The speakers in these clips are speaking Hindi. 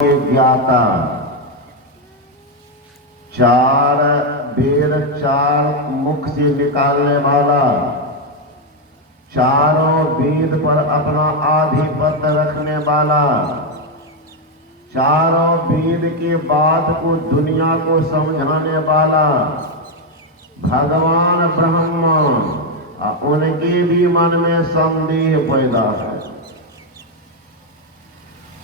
ज्ञाता, चार वेद चार मुख से निकालने वाला, चारों वेद पर अपना आधिपत्य रखने वाला, चारों वेद के बात को दुनिया को समझाने वाला भगवान ब्रह्मा, उनके भी मन में संदेह पैदा है,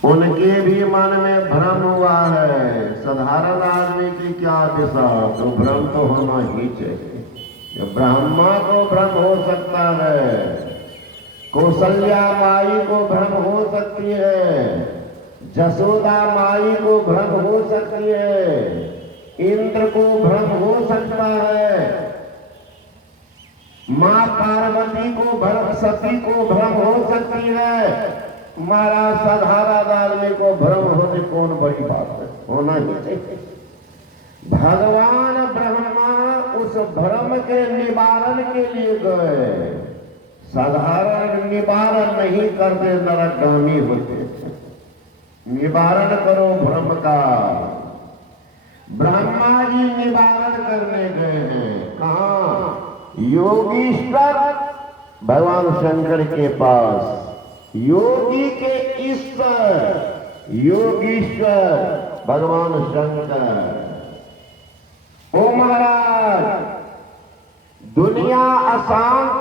उनके भी मन में भ्रम हुआ है। साधारण आदमी की क्या दिशा, तो भ्रम तो होना ही चाहिए। ब्रह्मा को भ्रम हो सकता है, कौशल्या माई को भ्रम हो सकती है, जसोदा माई को भ्रम हो सकती है, इंद्र को भ्रम हो सकता है, मां पार्वती को भ्रम, सती को भ्रम हो सकती है। महाराज साधारण आदमी को भ्रम होने कौन बड़ी बात है, होना ही चाहिए। भगवान ब्रह्मा उस भ्रम के निवारण के लिए गए, साधारण निवारण नहीं करते, नरकगामी होते। निवारण करो भ्रम का। ब्रह्मा जी निवारण करने गए हैं कहाँ? योगीश्वर भगवान शंकर के पास। योगी के ईश्वर योगीश्वर भगवान शंकर। ओ महाराज, दुनिया अशांत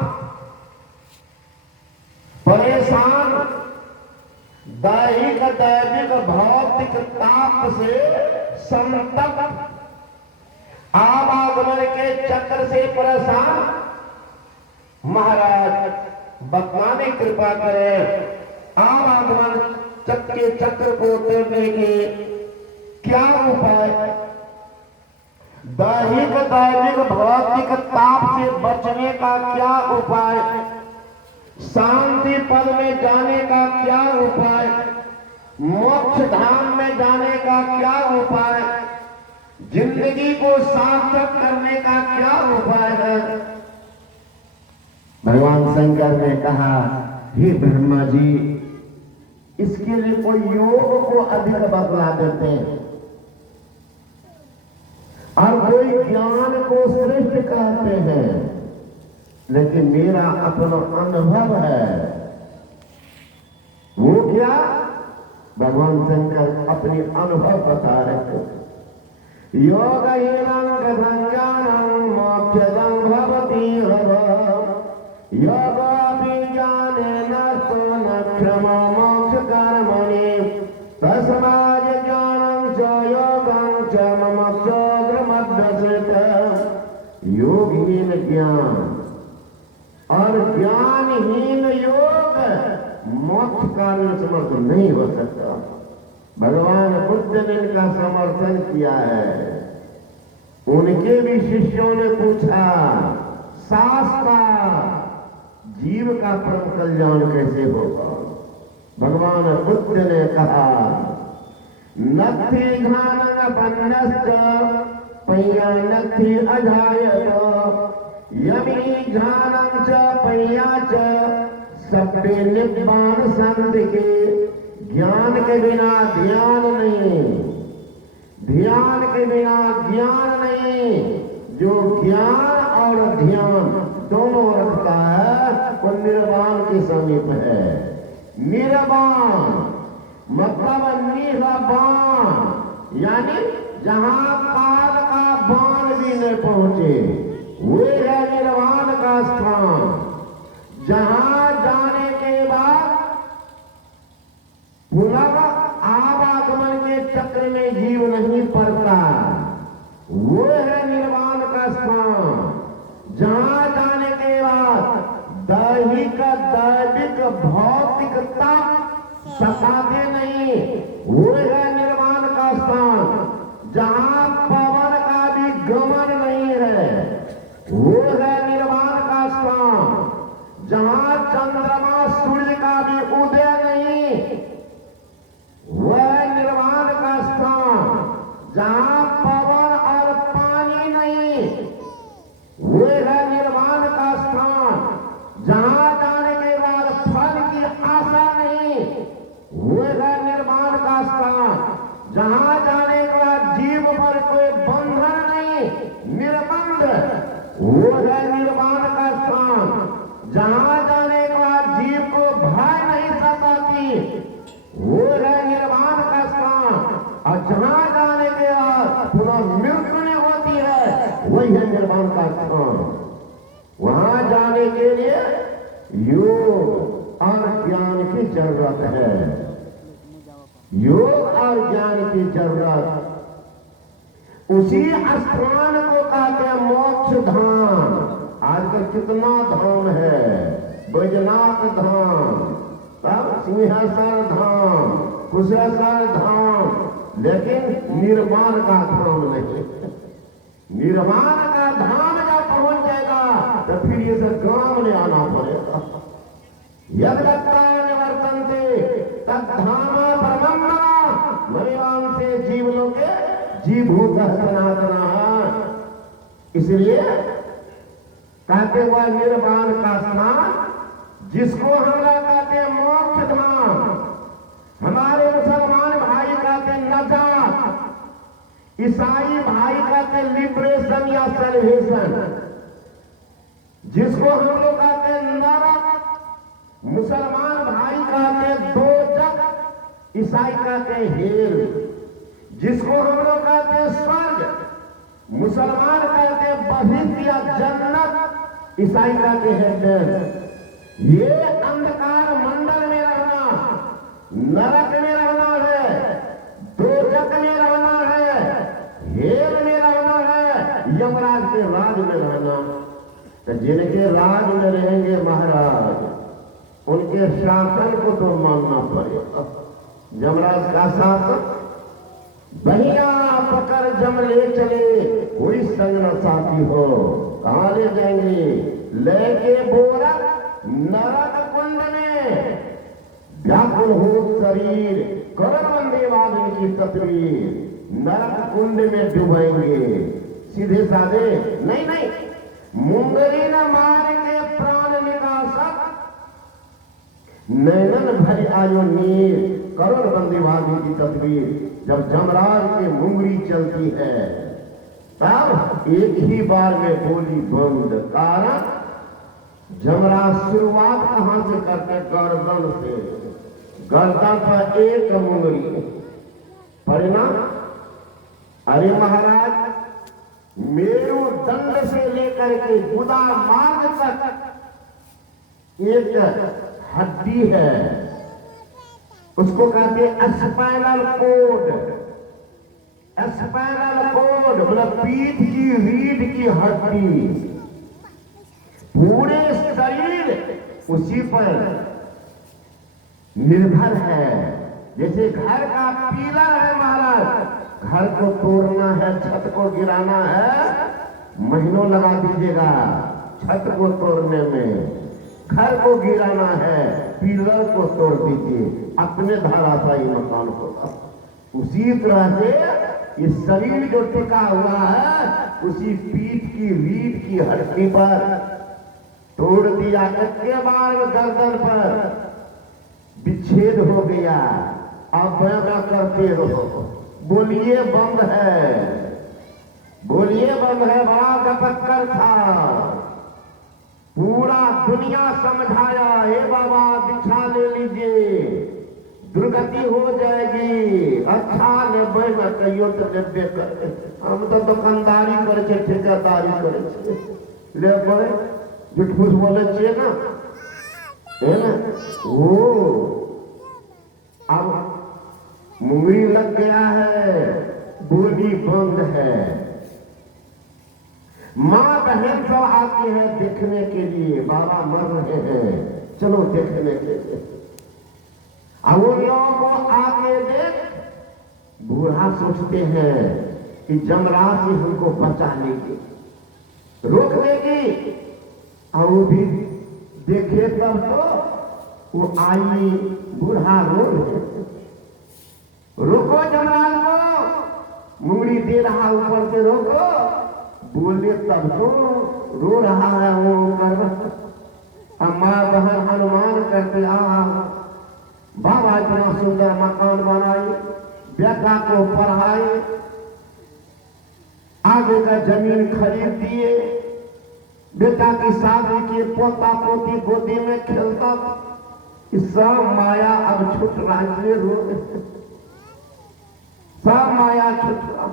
परेशान दैहिक दैविक भौतिक ताप से संतप्त, आवागमन के चक्र से परेशान। महाराज बदलाने कृपा करें, आवागमन चक्र को तोड़ने के क्या उपाय? दैहिक दैविक भौतिक ताप से बचने का क्या उपाय? शांति पद में जाने का क्या उपाय? मोक्ष धाम में जाने का क्या उपाय? जिंदगी को सार्थक करने का क्या उपाय है? भगवान शंकर ने कहा, हे ब्रह्मा जी, इसके लिए कोई योग को अधिक बतला देते हैं और कोई ज्ञान को श्रेष्ठ कहते हैं, लेकिन मेरा अपना अनुभव है। वो क्या? भगवान शंकर अपनी अनुभव बता रहे थे। योग मोक्षदं भवति योग ज्ञानेन न क्षमा मोक्ष कर्मणि तस्मात् ज्ञानं च योगं च ममोक्षोऽग्रमभ्यसेत। योगहीन ज्ञान और ज्ञानहीन योग मोक्ष कार्य समर्थ नहीं हो सकता। भगवान बुद्ध ने इनका समर्थन किया है। उनके भी शिष्यों ने पूछा, शास्त्रा जीव का परम कल्याण कैसे होगा? भगवान बुद्ध ने कहा, नत्थि ज्ञानं पन्नश्च पय्या नत्थि अजायत यमी ज्ञानं च पय्या च सभ्य निब्बान संदिके। ज्ञान के बिना ध्यान नहीं, ध्यान के बिना ज्ञान नहीं। जो ज्ञान और ध्यान दोनों रखता है वो निर्वाण के समीप है। निर्वाण मतलब निरवाण, यानी जहां काल का बाण भी न पहुंचे, वो है निर्वाण का स्थान। जहां जाने के बाद पुनः आवागमन के चक्र में जीव नहीं पड़ता, वो है निर्वाण का स्थान। जहां जाने के बाद दैहिक दैविक भौतिकता सताते नहीं, वो है निर्वाण का स्थान। जहां पवन का भी गमन नहीं है, वो है निर्वाण का स्थान। जहां चंद्रमा सूर्य का भी उदय नहीं, वह निर्वाण का स्थान। जहां पवन और पानी नहीं, वह है निर्वाण का स्थान। जहां जाने के बाद फल की आशा नहीं, वह है निर्वाण का स्थान। जहां जाने के बाद जीव पर कोई बंधन नहीं, निर्बंध, वो है निर्वाण का स्थान। जहां जाने के बाद जीव को भय नहीं सताती, वो है निर्वाण का स्थान। और जहां जाने के बाद पुनः मृत्यु नहीं होती है, वही है निर्वाण का स्थान। वहां जाने के लिए योग और ज्ञान की जरूरत है, योग और ज्ञान की जरूरत। उसी स्थान को कहते हैं मोक्ष धाम। आजकल कितना धाम है, बैजनाथ धाम, तब सिंहेश्वर धाम, कुशेश्वर धाम, लेकिन निर्वाण का धाम नहीं। निर्वाण का धाम जब पहुंच जाएगा तो फिर ये सब गांव में आना पड़ेगा। यद्यत्ता निवर्तन्ते तद्धाम परमम् मणिवान से जीवलोके जीभूत सनातना। इसलिए कहते हुआ निर्वाण का स्नान, जिसको हम लोग कहते हैं मोक्ष धाम, हमारे मुसलमान भाई कहते हैं नजात, ईसाई भाई कहते हैं लिबरेशन या सेल्वेशन, जिसको हम लोग कहते हैं नरक, मुसलमान भाई कहते हैं दोजख, ईसाई कहते हैं हेल। जिसको हम लोग कहते हैं स्वर्ग, मुसलमान कहते हैं बहिष्ठ या जन्नत, ईसाई कहते हैं डेथ। ये अंधकार मंडल में रहना, नरक में रहना है, दोजख में रहना है, हेल में रहना है, यमराज के राज में रहना। तो जिनके राज में रहेंगे महाराज, उनके शासन को तो मानना पड़ेगा। यमराज का शासन, बहिया पकड़ जम ले चले, कोई संग न साथी हो। कहां ले जाएंगे? लेके बोरा नरक कुंड में, व्याकुल हो शरीर, करण वंदे वादन की तस्वीर, नरक कुंड में डुबाएंगे। सीधे साधे नहीं नहीं, मुंगली न मार के प्राण निकासक, नैनन भरी आयो नीर, करोड़ बंदीवादी की तस्वीर। जब जमराज की मुंगरी चलती है तब एक ही बार में गोली बंद। कारण जमराज शुरुआत कहां से करते? गर्दन से। गर्दन पर एक मुंगरी, परिणाम अरे महाराज, मेरुदंड से लेकर के गुदा मार्ग तक एक हड्डी है, उसको कहते हैं स्पाइनल कोड। स्पाइनल कोड मतलब पीठ की रीढ़ की हड्डी, पूरे शरीर उसी पर निर्भर है। जैसे घर का पीला है महाराज, घर को तोड़ना है, छत को गिराना है, महीनों लगा दीजिएगा छत को तोड़ने में। घर को गिराना है, पिलर को तोड़ दीजिए, अपने धराशायी मकान होगा। उसी तरह से इस शरीर जो टिका हुआ है, उसी पीठ की रीढ़ की हड्डी पर तोड़ दिया। एक बार गर्दन पर विच्छेद हो गया। अब बयां करते रहो, बोलिए बंद है, बोलिए बंद है। बड़ा गपक्कर था, पूरा दुनिया समझाया, हे बाबा दीक्षा ले लीजिए, दुर्गति हो जाएगी। अच्छा ने बहन कहियो तो लेबे करे, हम तो दुकानदारी करे छे, ठेकेदारी करे छे, ले पड़े झूठ फूस बोले छे ना, है ना। वो अब मुंगरी लग गया है, बोली बंद है। माँ बहन सब आती है देखने के लिए, बाबा मर रहे हैं, चलो देखने के लिए। अब उन लोगों को आके देख, बूढ़ा सोचते हैं कि जमराज से हमको बचा लेगी, रोक लेगी। और वो भी देखे तब तो वो आई, बूढ़ा रोको जमराज को, मुंगरी दे रहा ऊपर से, रोको। बोले तब तो रो रहा है वो कर। माँ बहन अनुमान करते, बाबा इतना सुंदर मकान बनाई, बेटा को पढ़ाए, आगे का जमीन खरीद दिए, बेटा की शादी की, पोता पोती गोदी में खेलता था। सब माया अब छूट रहा है, सब माया छूट रहा।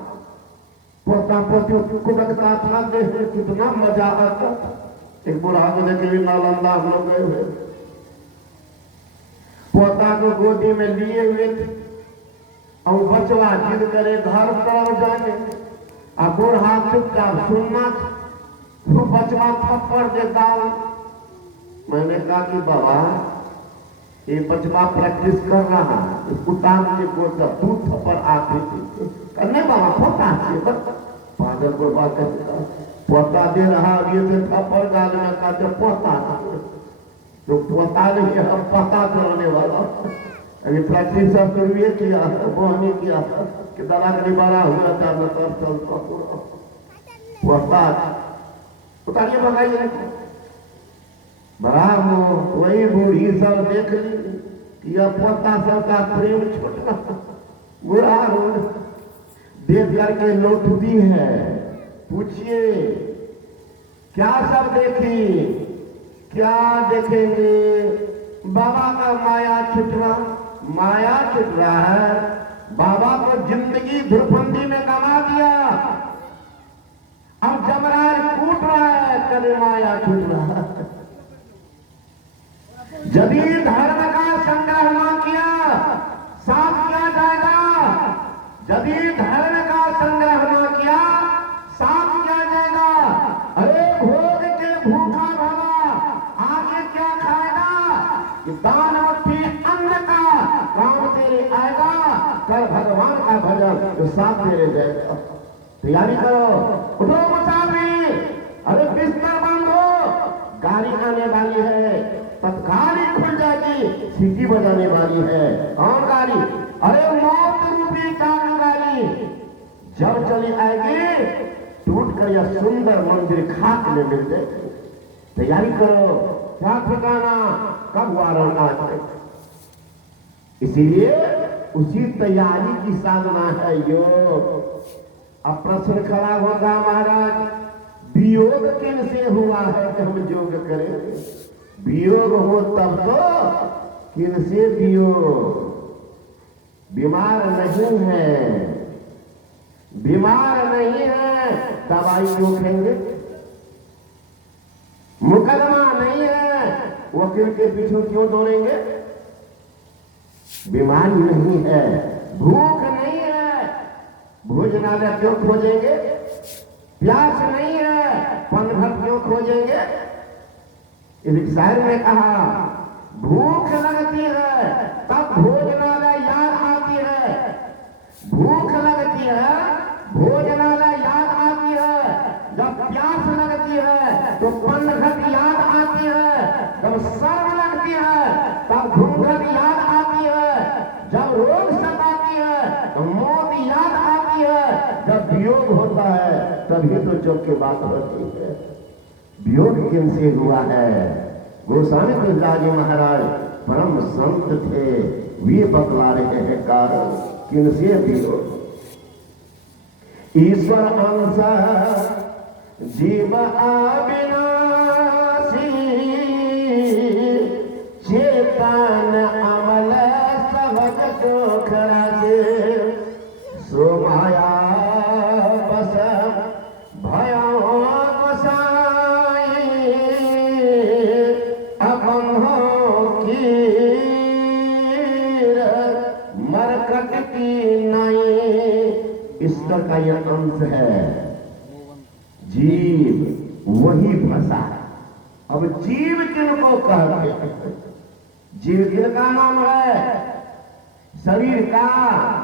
पोता पोती को लगता था, देखने कितना मजा आता। एक बुढ़ा आदमी के भी नालंदा हम लोग गए हुए, पोता को गोदी में लिए हुए थे और बचवा जिद करे घर तरफ जाने, अब बूढ़ा चुपचाप सुनना। वो बचवा थप्पड़ देता। मैंने कहा कि बाबा ये बचवा प्रैक्टिस कर रहा है, उतार के बोलता तू थप्पड़ आती थी करने बाबा पोता से पागल को बात करता पोता दे रहा, ये से थप्पड़ गाल में कहते पोता तो पोता नहीं है, हम पता करने वाला। अभी प्रैक्टिस सब शुरू किया, वो नहीं किया कि दादा का निबारा हुआ था पोता उतारिए भगाइए। बराबर वही बूढ़ी सब देख ली कि यह पोता सबका प्रेम छोटा बुरा देख करके लौटती है। पूछिए क्या सब देखी, क्या देखेंगे? बाबा का माया छुट रहा है। बाबा को जिंदगी धुरफंदी में कमा दिया, अब जमराज कूट रहा है, कभी माया छूट रहा है। यदि धर्म का संग्रह न किया साफ किया जाएगा, यदि धर्म का संग्रह न किया साफ किया जाएगा। अरे भोग के भूखा भला आगे क्या खाएगा? कि दान मुट्ठी अन्न का काम तेरे आएगा, कर भगवान का भजन तो साफ तेरे जाएगा। तैयारी करो, उठो मुसाफिर, अरे बिस्तर बांधो, गाड़ी आने वाली है, तत्काल ही खुल जाएगी, सीटी बजाने वाली है। कौन गाड़ी? अरे मौत रूपी चालू गाड़ी जब चली आएगी, टूट कर यह सुंदर मंदिर खाक में मिल जाएगी। तैयारी करो, क्या ठिकाना कब वाराणसी। इसीलिए उसी तैयारी की साधना है योग। अब प्रश्न खड़ा होगा महाराज, वियोग किन से हुआ है कि हम योग करें? वियोग हो तब तो किन से वियोग? बीमार नहीं है, बीमार नहीं है, दवाई क्यों खाएंगे? मुकदमा नहीं है, वकील के पीछे क्यों दौड़ेंगे? बीमारी नहीं है, भूख नहीं है, भोजनालय क्यों खोजेंगे? प्यास नहीं है, पनघट क्यों खोजेंगे? इस शायर ने कहा भूख लगती है तब भोजनालय याद आती है, भूख लगती है भोजनालय याद आती है, जब प्यास लगती है तो पनघट याद आती है, जब शर्म लगती है तब घूंघट याद आती है, जब रोग सताती है तो मौत याद आती है, जब वियोग होता है तभी तो चौक की बात होती है। वियोग किनसे हुआ है? गोस्वामी तुलसीदास जी महाराज परम संत थे, वे बतला रहे हैं कारण किनसे वियोग। ईश्वर अंश जीव अविनाशी, चेतन अमल सहज सुख रसे, सो माया बस भयो गोसाई, अपनों की मरकट की नाई। ईश्वर का यह अंश है, जीव वही फंसा है। अब जीव किनको कहते हैं? जीव किनका नाम है? शरीर का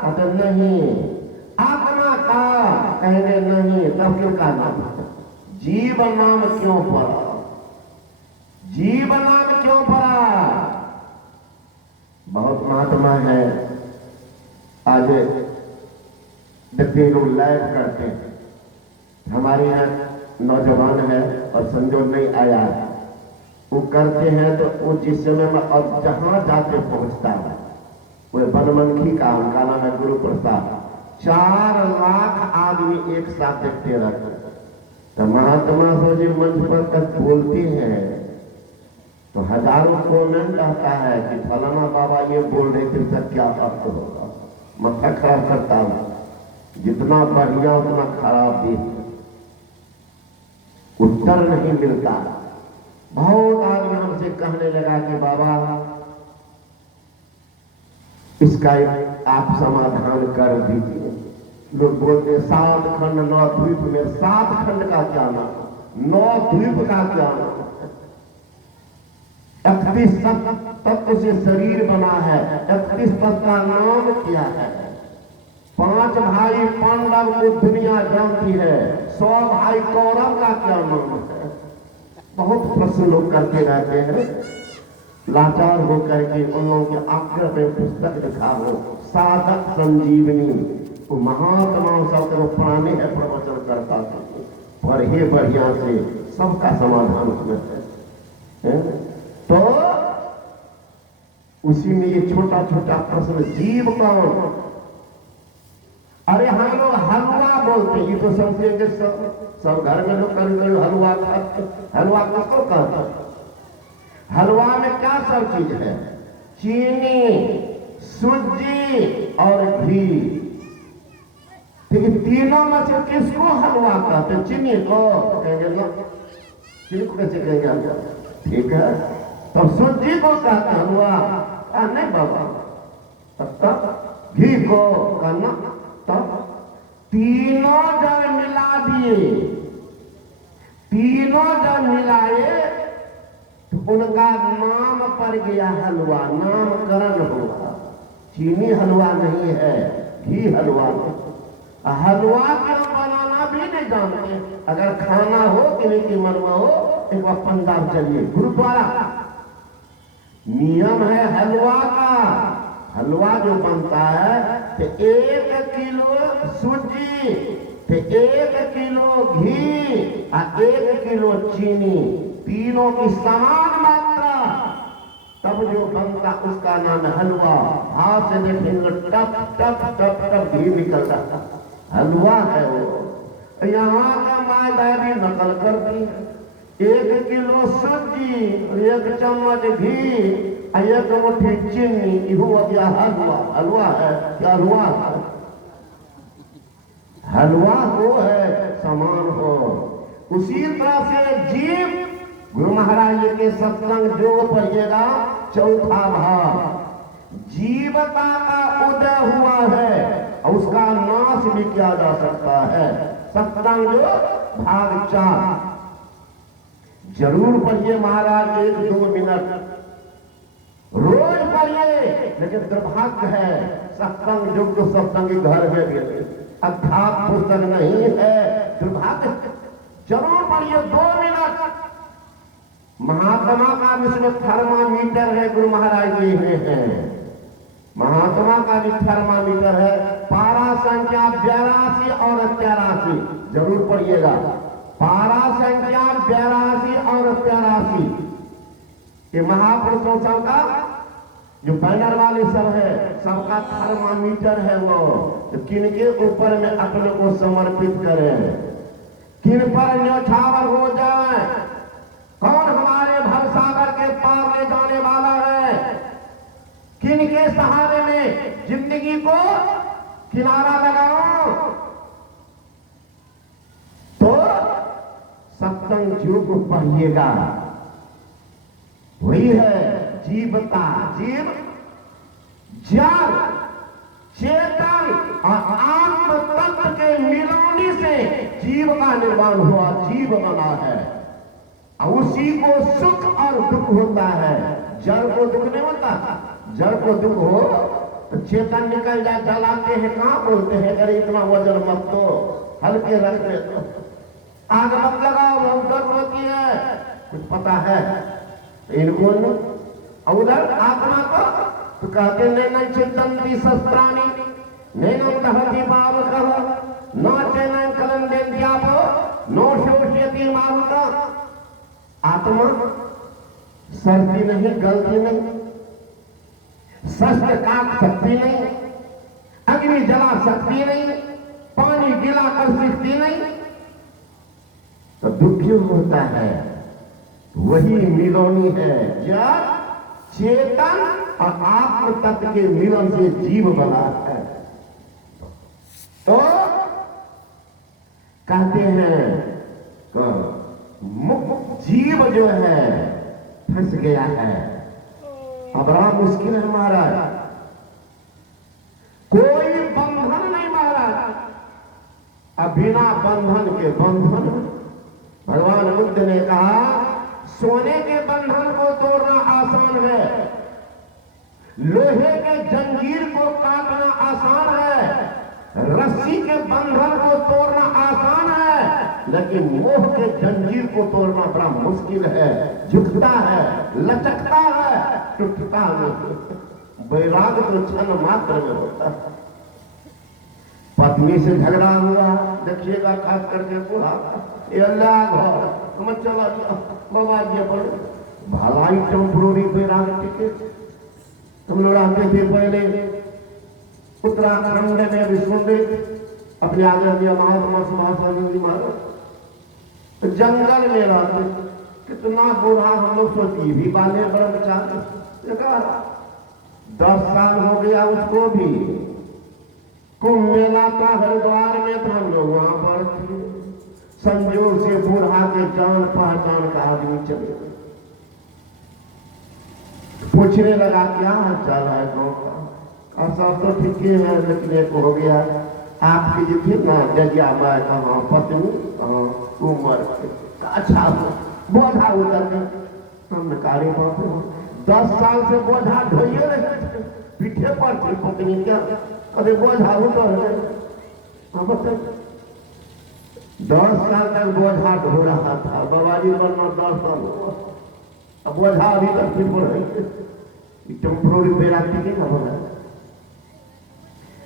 कहते नहीं, आत्मा का कहेंगे नहीं, तब किनका नाम है? जीव नाम क्यों पड़ा? जीव नाम क्यों पड़ा? बहुत महात्मा है, आज देखते लोग लाइव करते हैं। हमारे यहाँ नौजवान है और संजोग नहीं आया, वो करते हैं तो वो जिस समय में अब जहां जाते पहुंचता है कोई बनमनखी का, उनका नाम है गुरु प्रसाद। 4 लाख आदमी एक साथ देखते रहते। तो महात्मा सो जी मंच पर तक बोलते हैं तो हजारों कमेंट आता है कि फलाना बाबा ये बोल रहे थे, उसका क्या अर्थ होगा। माथा खराब करता हूं, जितना बढ़िया उतना खराब भी, उत्तर नहीं मिलता। बहुत आदमी हमसे कहने लगा कि बाबा इसका आप समाधान कर दीजिए। लोग बोलते 7 खंड 9 द्वीप में, 7 खंड का क्या नाम, 9 द्वीप का क्या नाम, 31 तत्व से शरीर बना है, 31 तत्व का नाम क्या है। 5 भाई पांडव को दुनिया जानती है, 100 भाई कौरव का क्या नाम है। बहुत प्रश्न लोग करते रहते हैं, लाचार होकर के उन लोगों के आग्रह में पुस्तक लिखा हो, साधक संजीवनी। तो महात्माओं सब तो पुराने है प्रवचन करता था, पर हे बढ़िया से सबका समाधान उसमें है। तो उसी में ये छोटा छोटा प्रश्न, जीव कौन। अरे हम लोग हलवा बोलते, ये तो समझेंगे सब घर में लोग कभी कभी हलवा खाते। हलवा किसको कहते हैं? हलवा में क्या सब चीज है? चीनी, सूजी और घी। लेकिन तीनों में से किसको हलवा कहते हैं? चीनी को कहेंगे ना, चीनी को कैसे कहेंगे हम? ठीक है, तो सूजी को कहते हैं हलवा, नहीं बाबा। तब घी को कहना, तब तीनों जब मिला दिए, तीनों जब मिलाए तो उनका नाम पड़ गया हलवा, नामकरण हुआ। चीनी हलवा नहीं है, घी हलवा। हलवा क्यों बनाना भी नहीं जानते। अगर खाना हो किसी की मनवा हो, एक बार पंजाब चलिए, गुरुद्वारा नियम है हलवा का। हलवा जो बनता है तो 1 किलो सूजी, तो 1 किलो घी और 1 किलो चीनी, तीनों की समान मात्रा, तब जो बनता उसका नाम है हलवा। हाथ से देखेंगे टप टप टप टप घी निकलता, हलवा है वो। यहाँ का मायदा भी नकल करती है। 1 किलो सूजी, 1 चम्मच घी, 1 मुट्ठी चीनी, हो गया हलवा। हलवा है क्या? हलवा है, हलवा वो है समान हो। उसी तरह से जीव, गुरु महाराज के सत्संग जो पढ़िएगा, 4था भाग जीवता का उदय हुआ है और उसका नाश भी किया जा सकता है। सत्संग जो भाग 4 जरूर पढ़िए महाराज, 1-2 मिनट रोज पढ़िए। लेकिन दुर्भाग्य है सत्संग जो तो सत्संग घर में भी अध्यात्म पुस्तक नहीं है, दुर्भाग्य। जरूर पढ़िए 2 मिनट। महात्मा का विश्व थर्मामीटर है, गुरु महाराज जी हैं। महात्मा का भी थर्मामीटर है। पारा संख्या 82 और 83 जरूर पढ़िएगा। पारा संख्या 82 और 83 ये महापुरुषों सबका जो बैनर वाले सब है, सबका थर्मामीटर है। वो तो किनके ऊपर में अपने को समर्पित करें, किन पर न्यौछावर हो जाए, कौन हमारे भवसागर के पार ले जाने वाला है, किनके सहारे में जिंदगी को किनारा लगाओ। तो सत्संग जो को पढ़िएगा वही है जीवता। जीव जल चेतन और आत्म तत्व के मिलौनी से जीव का निर्माण हुआ, जीव बना है। और उसी को सुख और दुख होता है। जड़ को दुख नहीं होता। जड़ को दुख हो तो चेतन निकल जाए, जलाते हैं, कहां बोलते हैं अरे इतना वजन मत दो, हल्के रखने दो, आग मत लगाओ, बहुत दर्द होती है, कुछ पता है इनको। उधर आत्मा को तो कहते नहीं चिंतन शस्त्राणी नहीं दहती पाप कह न चैन कलन दे नो शोष्यति मारुता। आत्मा सर्दी नहीं, गलती नहीं, शस्त्र काट सकती नहीं, अग्नि जला सकती नहीं, पानी गिला कर सकती नहीं, तो दुखी होता है। वही मिलौनी है जब चेतन और आत्म तत्व के मिलन से जीव बना है। तो कहते हैं जीव जो है फंस गया है। अब बड़ा मुश्किल है महाराज, कोई बंधन नहीं महाराज। अब बिना बंधन के बंधन, भगवान बुद्ध ने कहा सोने के बंधन को तोड़ना आसान है, लोहे के जंजीर को काटना आसान है, रस्सी के बंधन को तोड़ना आसान है, लेकिन मोह के जंजीर को तोड़ना बड़ा मुश्किल है। झुकता है, लचकता है, टूटता नहीं। वैराग तो क्षण मात्र में होता है। पत्नी से झगड़ा हुआ, देखिएगा खास करके बूढ़ा, ये अल्लाह घर हम चला बाबा जी पर भलाई टेम्पोररी वैराग टिके। हम लोग आते थे पहले उत्तराखंड में विष्णुदेव अपने आदरणीय महात्मा सुभाषचंद्र जी महाराज जंगल में रहते, कितना बूढ़ा हम लोग सोचिए भी बाले ब्रह्मचारी, 10 साल हो गया उसको भी। कुंभ मेला था हरिद्वार में, तो हम लोग वहां पर थे। संजोग से बूढ़ा के जान पहचान का आदमी चले गए। पूछने लगा क्या हाल है गाँव का? सब तो ठीक है, लेकिन एक हो गया, आपकी जो थी ना जजिया मैं कहाँ, पत्नी कहाँ, उम्र अच्छा बोझा उतर गए। हमने कार्य पाते 10 साल से बोझा ढोइए रहे, पीठे पर थी पत्नी क्या, कभी बोझा उतर गए। 10 साल तक बोझा ढो रहा था, बाबा जी बनना 10 साल हुआ, अब बोझा अभी तक फिर बढ़ रही। टेम्पोररी वैराग्य के ना बोला।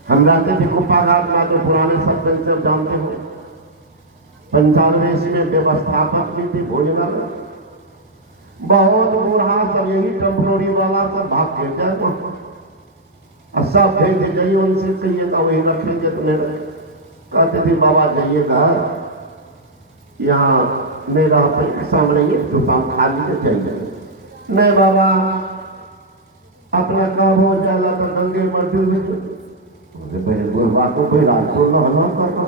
हम रहते थे कुप्पाघाट में, तो पुराने सत्संग से जानते हो 95 में व्यवस्थापक भी थे भोजनालय, बहुत बूढ़ा सब यही टेम्पोररी वाला सब भाग के जाए और सब भेज जाइए, उनसे कहिएगा वही रखेंगे तो नहीं रखे। कहते थे बाबा जाइएगा यहाँ मेरा सामने ये दुकान खाली से जाइए। नहीं बाबा अपना काम हो जाएगा तो गंगे मजदूर बात को कोई रात को करना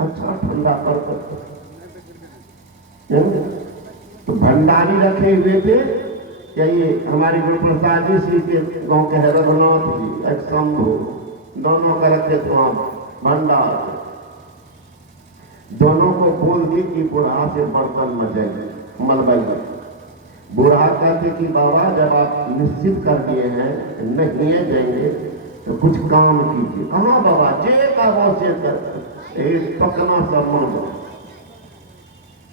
अच्छा ठंडा कर तो भंडारी रखे हुए थे। ये हमारी गुरु प्रसाद जी श्री के गांव के रघुनाथ जी एक शंभु दोनों का रखे थे भंडार। दोनों को बोल दी कि बूढ़ा से बर्तन मलवाइए। बूढ़ा कहते कि बाबा जब आप निश्चित कर दिए हैं नहीं जाएंगे तो कुछ काम कीजिए। हाँ बाबा जे का वो से कर पकना सब मान।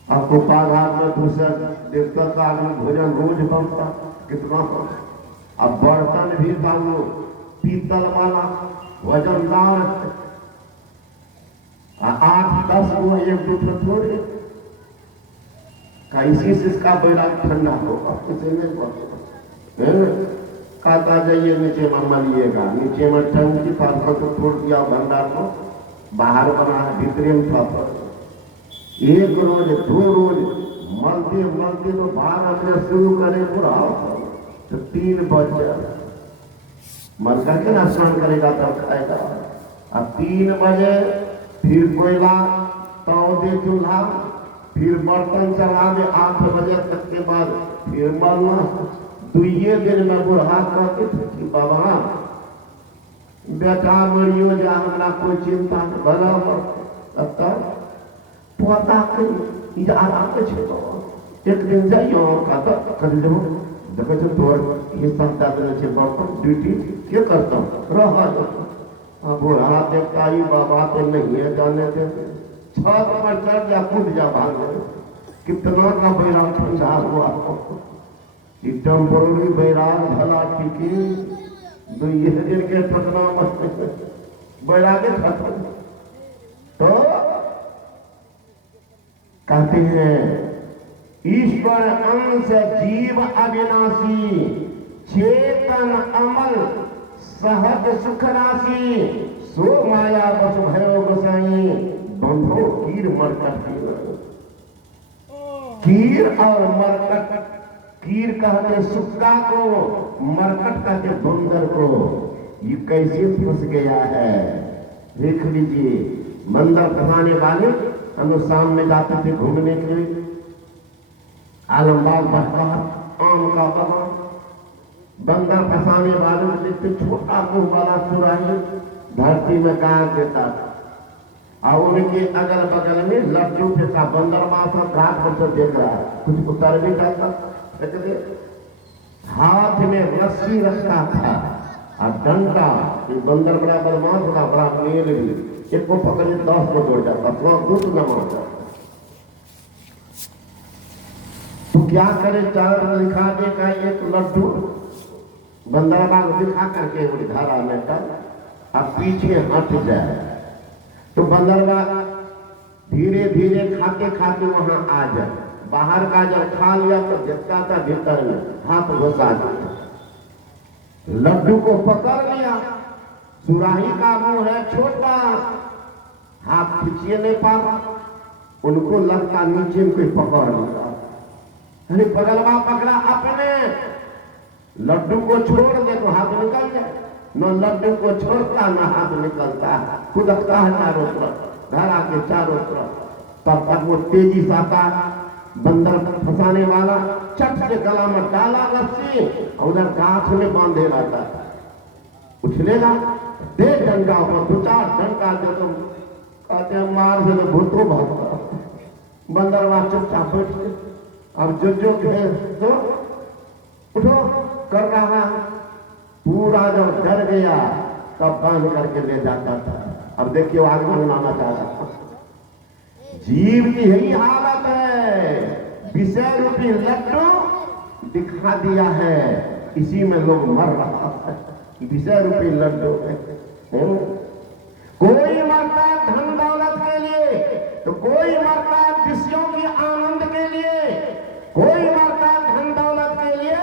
आपको पाघाट में दूसरा देवता का भोजन रोज बनता कितना। अब बर्तन भी था वो पीतल वाला वजनदार 8-10 को एक दूसरे थोड़े कैसी से इसका बैराग ठंडा होगा उसे नहीं पड़ता। कहता जाइए नीचे में मलिएगा, नीचे में टंकी पास को छोड़ दिया भंडार को, बाहर बना है भीतरे में था। एक रोज 2 रोज मलते मलते तो बाहर अपने शुरू करे पूरा तो 3 बज जाए मल करके ना स्नान करेगा तब खाएगा। अब 3 बजे फिर कोयला तव दे चूल्हा, फिर बर्तन चढ़ा दे 8 बजे तक के बाद फिर मरना। 2 दिन में बूढ़ा कहते थे कि बाबा बेटा मरियो जा हमरा कोई चिंता नहीं भला तब पोता के आराम छे। एक दिन जाइयो कहता कर देबो देखे तो तोर हिसाब दादने छे बर्तन ड्यूटी के करता रहा। बूढ़ा देखता ही बाबा तो नहीं है जाने थे छत पर चढ़ जा कूद जा भाग कितना का बैराग ठंडा हुआ। टेम्पोररी बैराग भला टिकी 2 दिन के ठकना मत बैरागे खत्म। तो कहते हैं ईश्वर अंश जीव अविनाशी चेतन अमल सहज सुख राशि सो माया बसु भयो गोसाई बंधो कीर मरकट कीर और मरकट। कीर कहते सुक्का को, मरकट कहते बंदर को। ये कैसे फंस गया है देख लीजिए। बंदर फंसाने वाले हम लोग शाम में जाते थे घूमने के लिए, आलमबाग बसता आम का बगान। बंदर फंसाने वाले को देखते छोटा मुंह वाला सुराही धरती में गाड़ देता था और उनके अगल बगल में लड्डू के साथ बंदर मात्र घाट पर से देख रहा है, कुछ उतर भी करता। हाथ में रस्सी रखता था और डंडा। बंदर बड़ा बदमाश होता, बड़ा मेल भी, एक को पकड़े 10 को जोड़ जाता, 100 दूध न मारता। तो क्या करे, चार दिखा देगा एक लड्डू बंदरबा को दिखा करके धारा में कर अब पीछे हट जाए तो बंदरबा धीरे धीरे खाते खाते वहां आ जाए। बाहर का जब खा लिया तो झटका था भीतर में हाथ घुसा दिया, लड्डू को पकड़ लिया। सुराही का मुंह है छोटा, हाथ खींचिए नहीं पा रहा। उनको लगता नीचे में कोई पकड़ लिया। अरे बगलवा पकड़ा अपने, लड्डू को छोड़ दे तो हाथ निकल जाए, न लड्डू को छोड़ता न हाथ निकलता, खुदकता है चारों तरफ, धरा के चारों तरफ। तब तक वो तेजी से आता, बंदर फंसाने वाला चट से गला में डाला रस्सी, उधर गाछ में बांधे रहता, उछलेगा दे डंडा पर 2-4 डंडा दे तो कहते हैं मार से तो भूतो भागता। बंदरवा चुपचाप बैठ गए। अब जो तो उठो कर रहा है, पूरा जब डर गया तब बांध करके ले जाता था। अब देखिए आगे बनाना चाह रहा था। जीव की यही हालत है, विषय रूपी लड्डू दिखा दिया है, इसी में लोग मर रहा है। विषय रूपी लड्डू कोई मरता है धन दौलत के लिए, तो कोई मरता है विषयों के आनंद के लिए, कोई मरता है धन दौलत के लिए,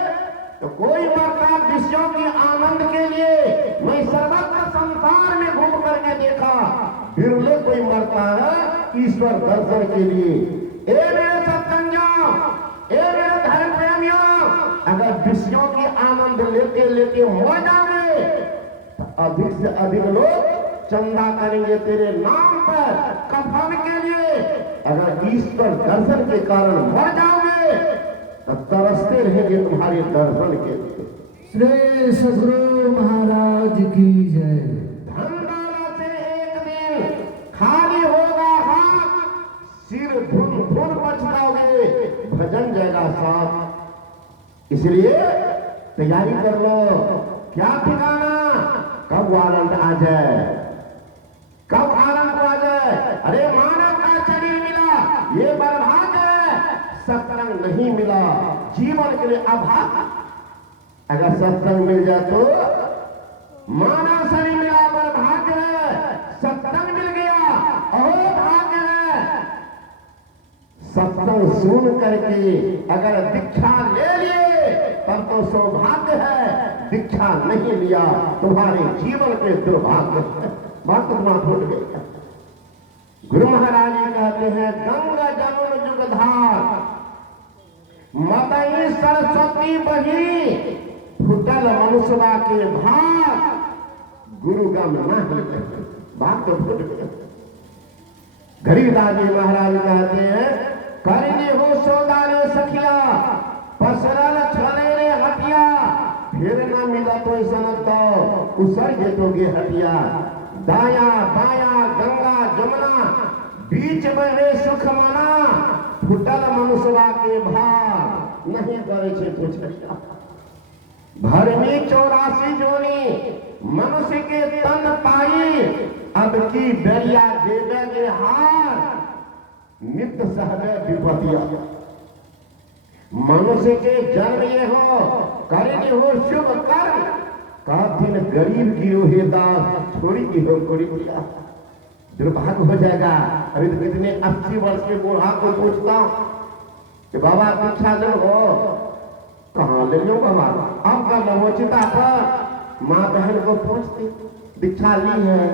तो कोई मरता है विषयों के आनंद के लिए। मैं सर्वत्र संसार में घूम करके देखा, बिरले कोई मरता है ईश्वर दर्शन के लिए। ए मेरे सत्संगियों, ए मेरे धर्म प्रेमियों, अगर विषयों की आनंद लेते लेते मर जाओगे तो अधिक से अधिक लोग चंदा करेंगे तेरे नाम पर कफन के लिए। अगर ईश्वर दर्शन के कारण मर जाओगे तो तरसते रहेंगे तुम्हारे दर्शन के लिए। श्री सदगुरु महाराज की जय। धनदाला से एक दिन खाली होगा हाथ, सिर धुन धुन बचताओगे, भजन जाएगा साथ। इसलिए तैयारी कर लो। क्या ठिकाना, कब आनंद आ जाए, कब आनंद आ जाए। अरे मानव का शरीर मिला, ये बर्भाग्य है, सत्संग नहीं मिला, जीवन के लिए अभाग। अगर सत्संग मिल जाए तो मानव शरीर मिला, बर्भाग्य है, सत्संग मिल गया और भाग्य है। सत्संग सुन करके अगर दीक्षा ले लिए तब तो सौभाग्य है, दीक्षा नहीं लिया तुम्हारे जीवन के दुर्भाग्य है। बात तुम्हारा फूट गया। गुरु महाराज जी कहते हैं गंगा जमुन जुगधार मतई सरस्वती बही, फुटल मनुष्यवा के भाग, गुरु गम नहीं। बात तो फूट गया। गरीबदास जी महाराज कहते हैं करिए हो सौदारे सखिया, पसरल छले रे हटिया, फिर न मिला तो सनत उसर जेतोगे हटिया। दाया बाया गंगा जमुना, बीच बहे सुख मना, फुटल मनुष्यवा के भार, नहीं करे छे पुछरिया। भरमी 84 जोनी मनुष्य के तन पाई, अब की बेरिया देवे के हार, नित्य सहबे विपतिया। मनुष्य के जन्म ये हो, करनी हो शुभ कर्म, काफिन गरीब की हो हे दास, छोड़ी की हो गरीबिया। दुर्भाग्य हो जाएगा। अभी तो कितने 80 वर्ष के बूढ़ा को पूछता हूं कि बाबा दीक्षा लो हो, कहाँ ले लो बाबा, आपका नवोचिता पर माँ बहन को पूछती दीक्षा ली है?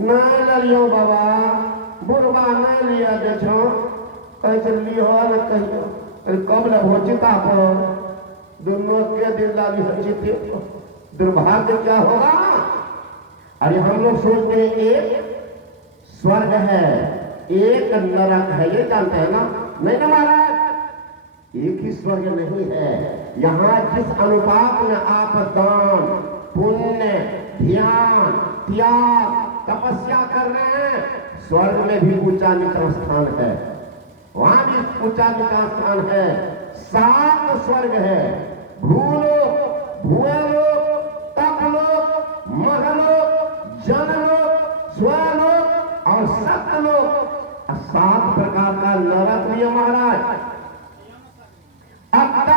नहीं न लियो बाबा, बुढ़वा नहीं लिया देखो, कैसे लियो न कहियो, कब न भोचिता पर दोनों के दिन लाली हंसी दुर्भाग्य क्या होगा। अरे हम लोग सोचते हैं एक स्वर्ग है एक नरक है, ये जानते हैं ना? नहीं ना महाराज, एक ही स्वर्ग नहीं है। यहाँ जिस अनुपात में आप दान पुण्य ध्यान त्याग तपस्या कर रहे हैं, स्वर्ग में भी ऊंचा नीचा स्थान है, वहां भी ऊंचा नीचा स्थान है। 7 स्वर्ग है, भूलोक भूलोक तपलोक महलोक जनलोक स्वलोक और सत्यलोक। 7 प्रकार का नरक भी है महाराज। अतल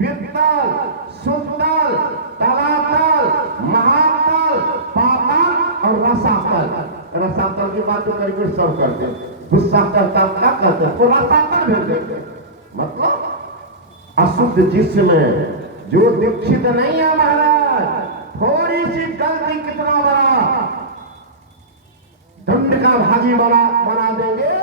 वितल सुतल तलातल महातल पाताल और रसातल। रसातल की बात तो करीब सब करते हैं, गुस्सा करता क्या करते हैं तो रसातल भेज देते। मतलब अशुद्ध जिस्म में जो दीक्षित नहीं है महाराज, थोड़ी सी गलती कितना बड़ा दंड का भागी बना देंगे।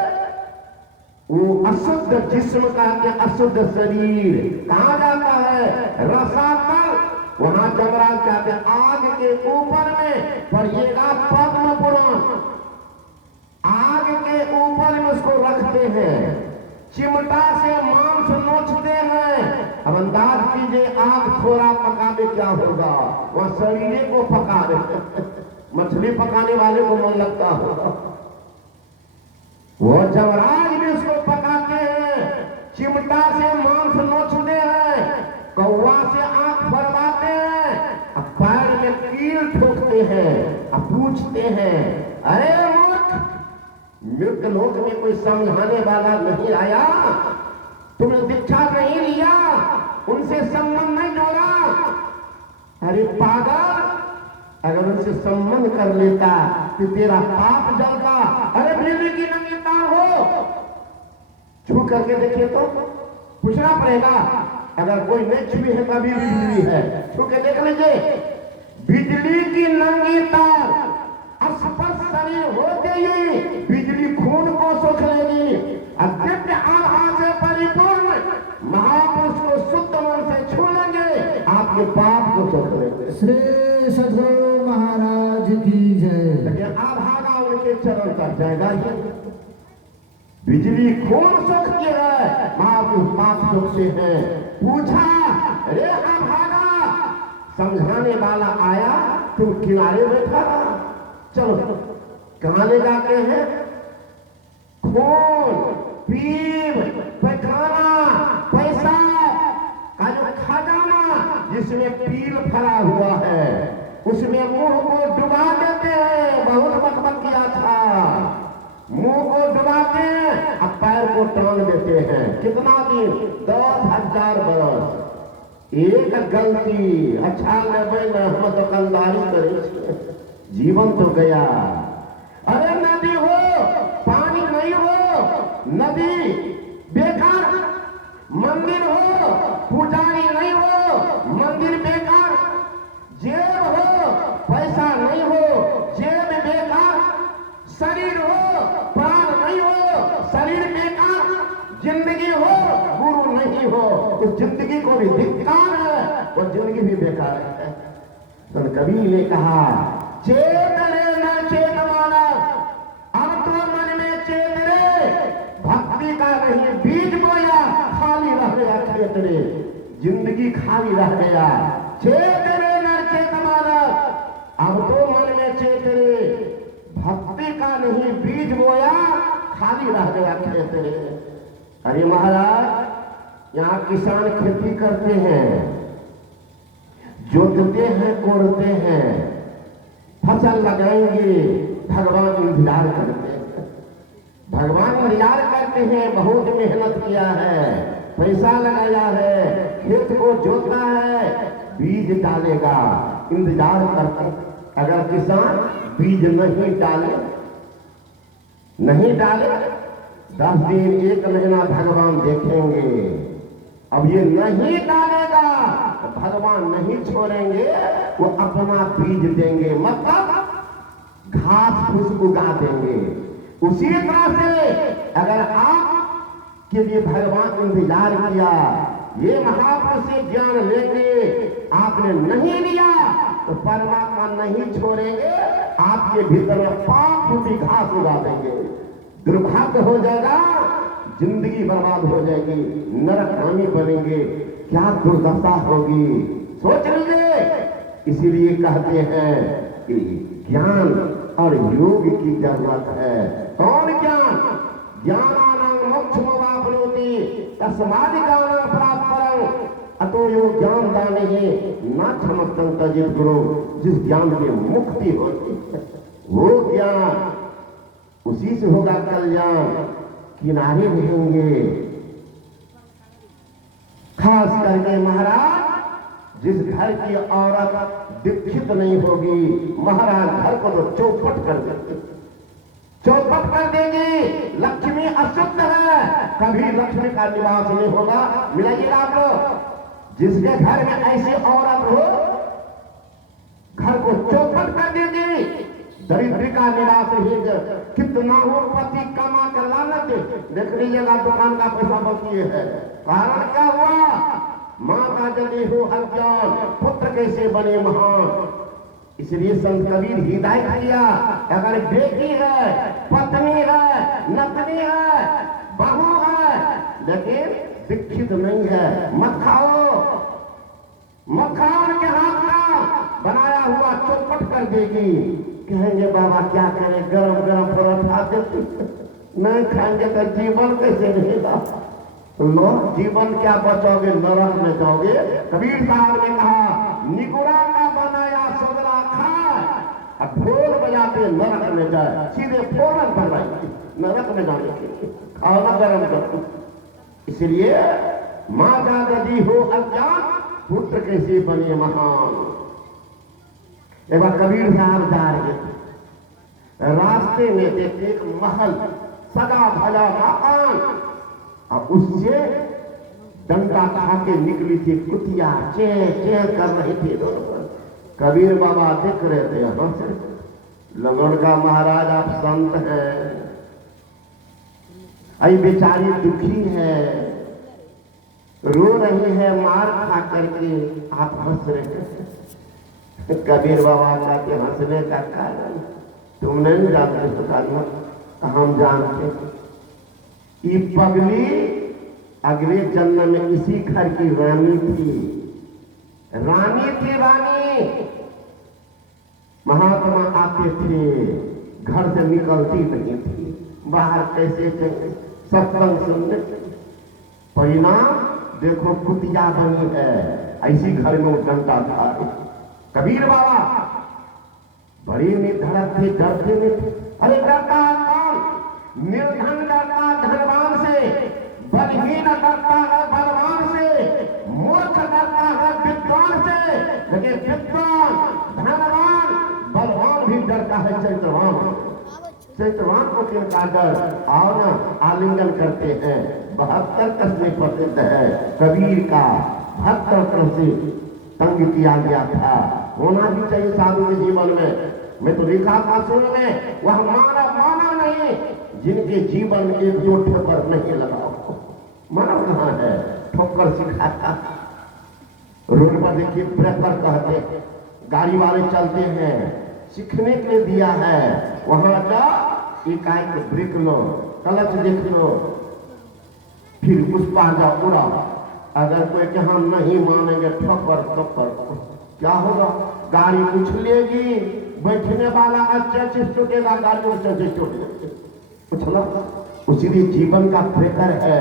वो अशुद्ध जिस्म का अशुद्ध शरीर कहा जाता है? रसातल। वहां जमराज कहते आग के ऊपर में पड़िएगा पद्म पुराण, आग के ऊपर में उसको रखते हैं, चिमटा से मांस नोचते हैं। अब अंदाज कीजिए आग थोड़ा पका दे क्या होगा, वहां शरीर को पका दे। मछली पकाने वाले को मन लगता होगा, वो जमराज भी उसको पकाते हैं, चिमटा से मांस नोचते हैं, कौवा से आंख भरवाते हैं, अब पैर में कील ठोकते हैं, अब पूछते हैं अरे मूर्ख, मृत लोक में कोई समझाने वाला नहीं आया? तुमने दीक्षा नहीं लिया, उनसे संबंध नहीं जोड़ा? अरे पागल, अगर उनसे संबंध कर लेता तो तेरा पाप जलता। अरे बिजली की नंगी तार हो, छू करके देखिए तो पूछना पड़ेगा। अगर कोई नहीं छुई है कभी बिजली है, छू के देख लीजिए। बिजली की नंगी तार स्पर्श शरीर होते ही बिजली खून को सोख लेगी। दिव्य आभा से परिपूर्ण महापुरुष को शुद्ध मन से छू लेंगे, आपके पाप को सोख लेंगे। श्री सद्गुरु महाराज की जय। लेकिन आभागा उनके चरण तक जाएगा ही। बिजली खून सोख के है, महापुरुष पाप सोखते हैं। पूछा अरे आभागा, समझाने वाला आया, तुम किनारे बैठा, चलो कहां ले जाते हैं? खून पीप पैखाना पैसा का जो खजाना जिसमें पील फरा हुआ है, उसमें मुंह को डुबा देते हैं। बहुत बकबक किया था, मुंह को डुबाते हैं, अब पैर को टांग देते हैं। कितना दिन? 10,000 बरस। एक गलती अच्छा लगे न, हम दुकानदारी करे, जीवन तो गया। अरे नदी हो पानी नहीं हो, नदी बेकार, मंदिर हो पुजारी नहीं हो, मंदिर बेकार, जेब हो पैसा नहीं हो, जेब बेकार, शरीर हो प्राण नहीं हो, शरीर बेकार, जिंदगी हो गुरु नहीं हो, तो जिंदगी को भी धिक्कार है, वो जिंदगी भी बेकार है। तो कबीर ने कहा चेत रे न चेत मानव, अब तो मन में चेत रे, भक्ति का नहीं बीज बोया, खाली रह गया खेत रे, जिंदगी खाली रह गया। चेत रे न चेत मानव, अब तो मन में चेत रे, भक्ति का नहीं बीज बोया, खाली रह गया खेत रे। अरे महाराज, यहाँ किसान खेती करते हैं, जोतते हैं कोड़ते हैं, फसल लगाएंगे, भगवान इंतजार करते हैं, भगवान इंतजार करते हैं। बहुत मेहनत किया है, पैसा लगाया है, खेत को जोता है, बीज डालेगा, इंतजार करते। अगर किसान बीज नहीं डाले 10 दिन 1 महीना भगवान देखेंगे, अब ये नहीं डालेगा तो भगवान नहीं छोड़ेंगे, वो अपना बीज देंगे, मतलब घास फूस उगा देंगे। उसी तरह से अगर आप के लिए भगवान इंतजार किया, ये महापुरुष से ज्ञान लेंगे, आपने नहीं लिया तो परमात्मा नहीं छोड़ेंगे, आपके भीतर में पाप रूपी घास उगा देंगे। दुर्भाग्य हो जाएगा, जिंदगी बर्बाद हो जाएगी, नरकगामी बनेंगे, क्या दुर्दशा होगी, सोच लीजिए। इसीलिए कहते हैं कि ज्ञान और योग की जरूरत है। कौन ज्ञान? ज्ञानानां मोक्षमवाप्नोति तस्मादिज्ञानं प्राप्तं अतो यो ज्ञान दाने न क्षमस्तं तजित गुरु। जिस ज्ञान से मुक्ति होती है वो ज्ञान, उसी से होगा कल्याण। किनारे रहेंगे, खास करके महाराज जिस घर की औरत दीक्षित नहीं होगी, महाराज घर को तो चौपट कर देंगे, चौपट कर देंगे। लक्ष्मी अशुद्ध है, कभी लक्ष्मी का निवास नहीं होगा। मिलेगा आप लोग, जिसके घर में ऐसी औरत हो, घर को चौपट कर देंगे, दरिद्र का निवास ही। कितना हो पति कमा कर लाना दे, देख लीजिएगा दुकान का पैसा बचिए है। कारण क्या हुआ? मां का जल्दी हो अज्ञान, पुत्र कैसे बने महान। इसलिए संत कबीर हिदायत किया, अगर बेटी है, पत्नी है, नतनी है, बहू है, लेकिन दीक्षित नहीं है, मत खाओ। मक्खन के हाथ का बनाया हुआ चौपट कर देगी। कहेंगे बाबा क्या करें, गरम गरम पराठा देते, नहीं खाएंगे तो जीवन कैसे रहेगा। लो, जीवन क्या बचोगे, नरक में जाओगे। कबीर साहब ने कहा, निगुड़ा का बनाया सोदरा खाए, अब ढोल बजाते नरक में जाए, सीधे फोरन भरवाएंगे नरक में जाने के। खाना गरम करो। इसलिए माता दादी हो अज्ञान, पुत्र कैसे बने महान। एक बार कबीर साहब जा रहे थे, रास्ते में देखे एक महल, सजा धजा मकान, और उससे डंडा खा के निकली थी कुतिया, चे चे कर रही थी। कबीर बाबा देख रहे थे, लगन का महाराज आप संत हैं, आई बेचारी दुखी है, रो रही है मार खा करके, आप हंस रहे हैं। कबीर बाबा कहते हंसने का कारण तुम नहीं जानते, तो हम जानते। ये पगली अगले जन्म में इसी घर की रानी थी, रानी थी रानी। महात्मा आते थे, घर से निकलती नहीं थी, बाहर कैसे जाए सत्संग सुनने। परिणाम देखो कुतिया बनी है, ऐसी घर में डंडा था। कबीर बाबा बड़े निर्धड़क थे, डरते नहीं थे। अरे डरता कौन? निर्धन डरता धनवान से, बलहीन डरता है बलवान से, मूर्ख डरता है विद्वान से, लेकिन विद्वान धनवान बलवान भी डरता है चैत्रवान। चैत्रवान को किनका डर? आओ ना आलिंगन करते हैं। 72 कस्में प्रसिद्ध है कबीर का, 72 से तंग किया गया था। होना भी चाहिए साधु के जीवन में। मैं तो लिखा था सुन में, वह मानव नहीं जिनके जीवन में एक दो ठोकर नहीं लगाओ। मानव कहाँ है? ठोकर सिखाता। रोड पर देखिए ब्रेकर कहते, गाड़ी वाले चलते हैं, सीखने के लिए दिया है, वहां जा इकाई ब्रेक लो, क्लच देख लो, फिर उस पार जाओ उड़ा। अगर कोई के हम नहीं मानेंगे ठोकर ठोकर, क्या होगा? गाड़ी उछलेगी, बैठने वाला अच्छा चीज टूटेगा, गाड़ी अच्छा चीज टूटेगा, उछला। उसीलिए जीवन का ब्रेकर है।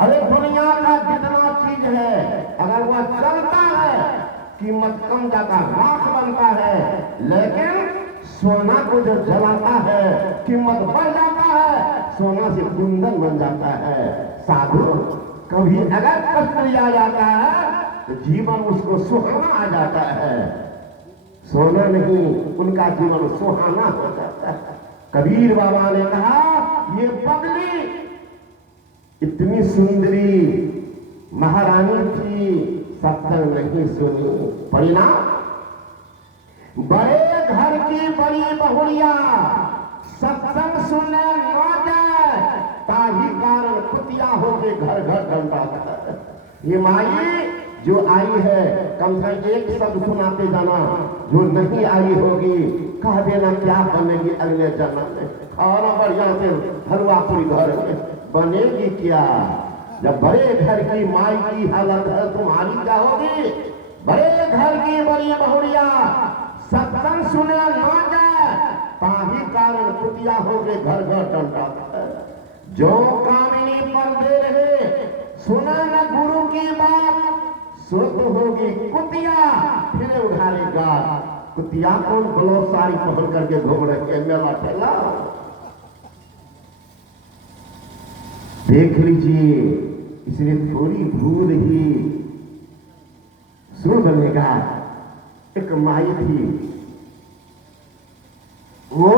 अरे दुनिया का जितना चीज है, अगर वह चलता है कीमत कम जाता, राख बनता है, लेकिन सोना को जो जलाता है कीमत बढ़ जाता है, सोना से कुंदन बन जाता है। साधु कभी अगर कष्ट लिया जाता है तो जीवन उसको सुहाना आ जाता है, सोना नहीं, उनका जीवन सुहाना हो जाता है। कबीर बाबा ने कहा, ये पगली इतनी सुंदरी महारानी थी, सत्संग नहीं सुनी। परिणाम, बड़े घर की बड़ी बहुरिया सत्संग सुनने न जाए, ताही कारण कुतिया होके घर घर डंडा कर। ये माई जो आई है कम से कम एक शब्द सुनाते जाना, जो नहीं आई होगी कह देना क्या बनेगी अगले जन्म में। खाना बढ़िया से हलवा पूरी घर में बनेगी क्या। जब बड़े घर की माई की हालत है तुम्हारी क्या होगी। बड़े घर की बड़ी बहुरिया सत्संग सुने ना जाए, ताही कारण कुतिया होके घर घर डंडा कर। जो कामिनी पर दे रहे सुना न गुरु की बात, सो तो होगी कुतिया फिर उठाएगा। कुतिया कौन, ब्लाउज साड़ी पहन करके घूम रहे मेला ठेला। देख लीजिए, इसलिए थोड़ी भूल ही सुन बनेगा। एक माई थी, वो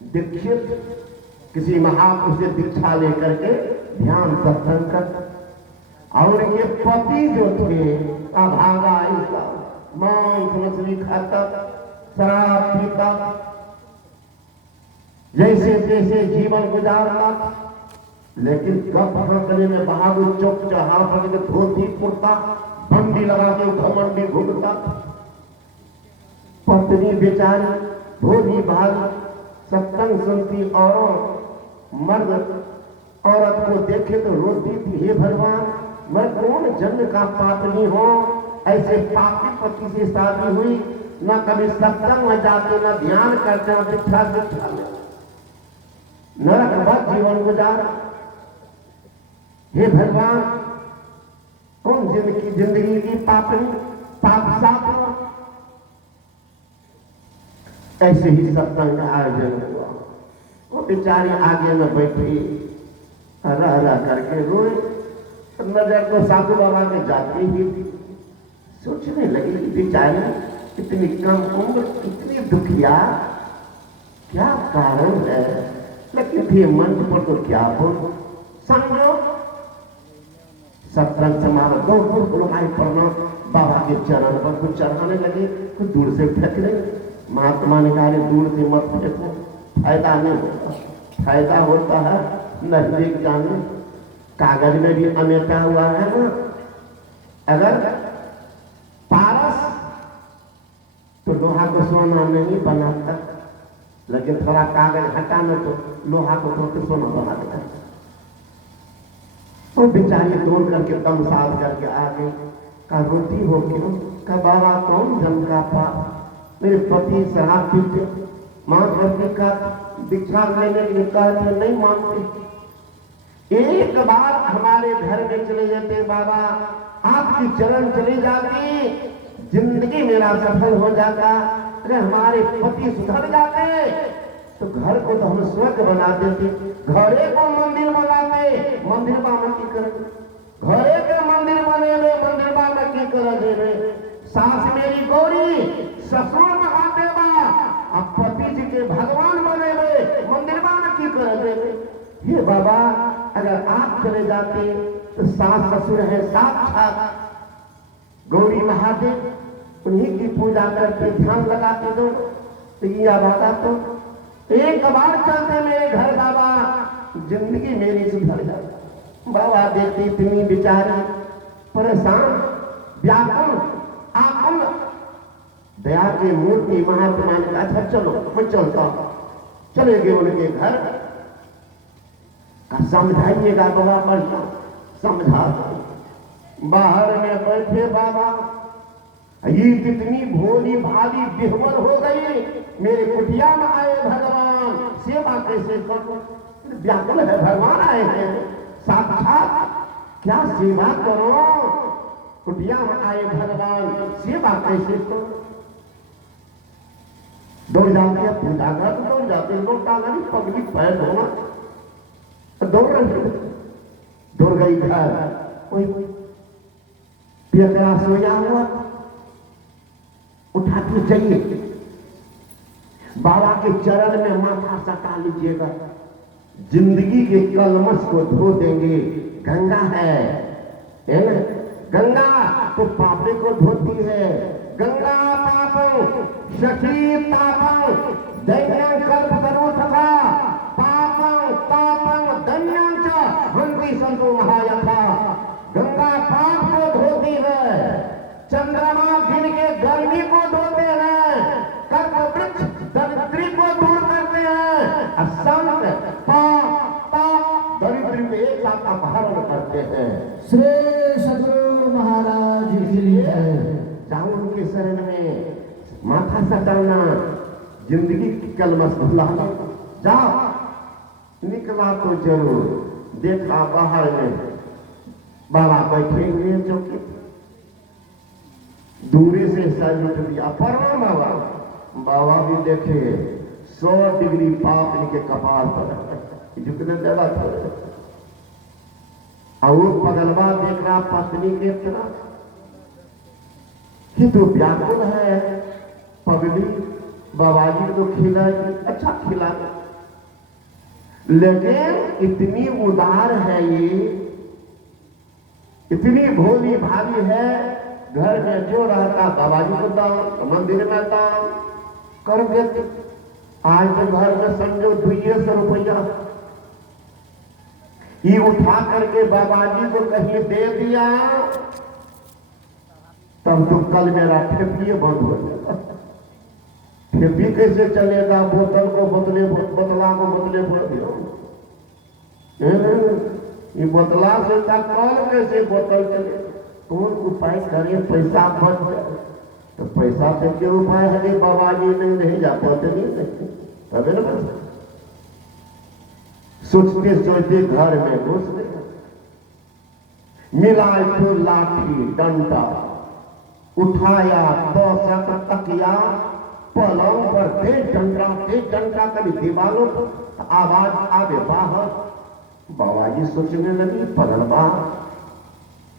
दीक्षित किसी महापुरुष से दीक्षा लेकर के ध्यान सत्संग कर, और ये पति जो थे अभागा, ऐसा मांस मछली खाता, शराब पीता, जैसे तैसे जीवन गुजारता। लेकिन कब हाथले में बहादुर चौक चढ़ा करके धोती कुर्ता बंडी लगा के घमंडी घूमता। पत्नी बेचारी भोली भाली सत्संग सुनती और मर्द औरत को देखे तो रोती थी, हे भगवान मैं कौन जन्म का पापनी हो, ऐसे पापी पति से शादी हुई, न कभी सत्संग में जाते न ध्यान करते न दीक्षा दीक्षा में, नरक भर जीवन गुजार। हे भगवान कौन जिंदगी की पापनी पाप साफ। ऐसे ही सत्संग का आयोजन हुआ। वो बेचारी आगे में बैठी रह रह करके रोए। नजर तो साधु बाबा के जाती ही सोचने लगी कि बेचारी इतनी कम उम्र, इतनी दुखिया, क्या कारण है। लेकिन फिर मंच पर तो क्या बोल, समझो सत्संग समारोह दो लोग आए पढ़ना, बाबा के चरण पर कुछ चढ़ाने लगे, कुछ दूर से फेंक रहे। महात्मा ने कहा दूर से मत फेंको, फायदा नहीं होता, फायदा होता है नजदीक जाने। कागज में भी अमेटा हुआ है ना, अगर पारस तो लोहा को सोना नहीं बनाता, लेकिन थोड़ा कागज हटाने तो लोहा को तो सोना बना देता। वो बेचारी तोड़ करके दम साफ करके आ गई। का रोती हो क्यों, का बाबा कौन जन्म का पाप, मेरे पति शराब पीते, मां पति का दीक्षा लेने के लिए कहते नहीं मानते। एक बार हमारे घर में चले जाते बाबा, आपकी चरण चली जाती, जिंदगी मेरा सफल हो जाता। अरे हमारे पति सुधर जाते तो घर को तो हम स्वर्ग बना देते, घरे को मंदिर बनाते, मंदिर में की कर, घरे के मंदिर बने हुए मंदिर में की कर दे। सास मेरी गौरी, ससुर महादेवा, अब पति जी के भगवान बने हुए मंदिर में की कर दे। ये बाबा अगर आप चले जाते तो सास ससुर है साक्षात गौरी महादेव, उन्हीं की पूजा करके ध्यान लगाते दो तो ये बाबा तो एक बार चलते मेरे घर बाबा, जिंदगी मेरी सुधर जाती। बाबा देखती इतनी बेचारी परेशान, व्याकुल, आकुल, दया के मूर्ति महात्मा ने कहा अच्छा चलो मैं चलता। चले गए उनके घर, का समझाइएगा बाबा, बढ़िया समझा। बाहर में बैठे बाबा, ये कितनी भोली भाली बेहबर हो गई, मेरे कुटिया में आए भगवान, सेवा कैसे करो। व्याकुल है, भगवान आए हैं साक्षात, क्या सेवा करो। कुटिया में आए भगवान, सेवा कैसे करो। दौड़ जाते हैं पूजा घर, दौड़ जाते हैं लोग कागज पगली पैर धोना, दौड़ गई घर, कोई पियकरा सोया हुआ, उठा के जाइए बाबा के चरण में माथा सटा लीजिएगा, जिंदगी के कलमश को धो देंगे। गंगा है ना? गंगा तो पापे को धोती है। गंगा पापं सखी तापं दैन्यं कल्पतरुतथा पापं तापं धन्यं च हन्ति संतो महायथा। गंगा पाप को धोती है, चंद्रमा दिन के गर्मी को धोते हैं, कल्प वृक्ष दरिद्री को दूर करते हैं, असंत पाप ताप दरिद्री में एक साथ अपहरण करते हैं। श्री सद्गुरु महाराज की जय। जाओ उनके शरण में माथा सटाना, जिंदगी की कलमस भुलाना। जाओ, निकला तो जरूर, देखा बाहर में बाबा बैठे हुए चौकी, दूरी से सैल्यूट दिया, परम बाबा। बाबा भी देखे 100 डिग्री पाप इनके कपाल पर झुकने देवा था। और पगलवा देख रहा पत्नी के तरफ, कि तो व्याकुल है, पगली बाबा जी को खिलाएगी, अच्छा खिला, लेकिन इतनी उदार है ये, इतनी भोली भाली है। घर में जो रहता बाबा जी को दान, मंदिर में दान कर देते। आज तो घर में समझो 200 रुपया ये उठा करके बाबा जी को कहीं दे दिया, तब तो कल मेरा ठेपी बंद हो जाएगा। ठेपी कैसे चलेगा? बोतल को बोतले, बोतला को बोतले भर दिया, ये बोतला से कल कैसे बोतल चले? कौन उपाय करे पैसा बच जाए? तो पैसा से क्या उपाय है? बाबा जी नहीं जा पाते, नहीं तबे ना सोचते सोचते घर में घुस गए। मिला तो लाठी डंडा, उठाया 10 तकिया, पलंग पर तेज डंडा कभी दीवारों पर आवाज आवे बाहर। बाबा जी सोचने लगी, पगलवा